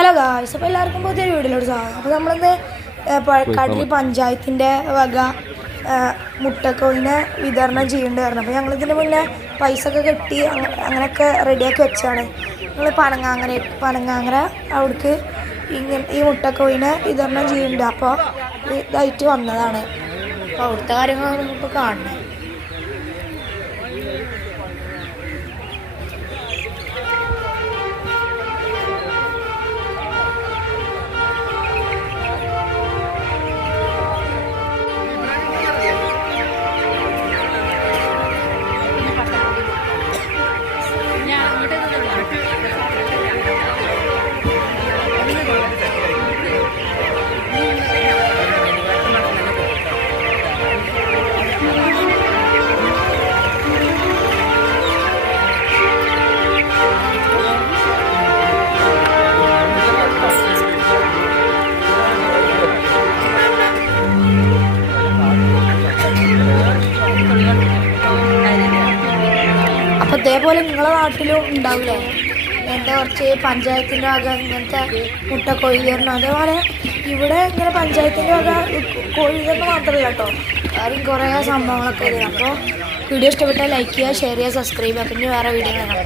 Hello guys, അപ്പോൾ എല്ലാവർക്കും പുതിയൊരു വീഡിയോയിലോട്ട് സ്വാഗതം. അപ്പോൾ നമ്മളിന്ന് കടലി പഞ്ചായത്തിൻ്റെ വക മുട്ടക്കോഴിനെ വിതരണം ചെയ്യേണ്ടതായിരുന്നു. അപ്പോൾ ഞങ്ങളിതിന് മുന്നേ പൈസ ഒക്കെ കെട്ടി അങ്ങനെയൊക്കെ റെഡിയാക്കി വെച്ചാണ്. ഞങ്ങൾ പനങ്ങാങ്ങര അവിടേക്ക് ഈ മുട്ടക്കോഴിനെ വിതരണം ചെയ്യുന്നുണ്ട്. അപ്പോൾ ഇതായിട്ട് വന്നതാണ്. അപ്പോൾ അവിടുത്തെ കാര്യങ്ങളാണ് നമ്മളിപ്പോൾ കാണുന്നത്. അപ്പോൾ ഇതേപോലെ നിങ്ങളുടെ നാട്ടിലും ഉണ്ടാവില്ലേ ഇങ്ങനത്തെ കുറച്ച് പഞ്ചായത്തിൻ്റെ വക ഇങ്ങനത്തെ മുട്ടക്കോഴി വിതരണം? അതേപോലെ ഇവിടെ ഇങ്ങനെ പഞ്ചായത്തിൻ്റെ വക കോഴി വിതരണം മാത്രമല്ല കേട്ടോ, കാര്യം കുറേ സംഭവങ്ങളൊക്കെ വരും. അപ്പോൾ വീഡിയോ ഇഷ്ടപ്പെട്ടാൽ ലൈക്ക് ചെയ്യുക, ഷെയർ ചെയ്യുക, സബ്സ്ക്രൈബ് ചെയ്യുക. പിന്നെ വേറെ വീഡിയോ കാണാം.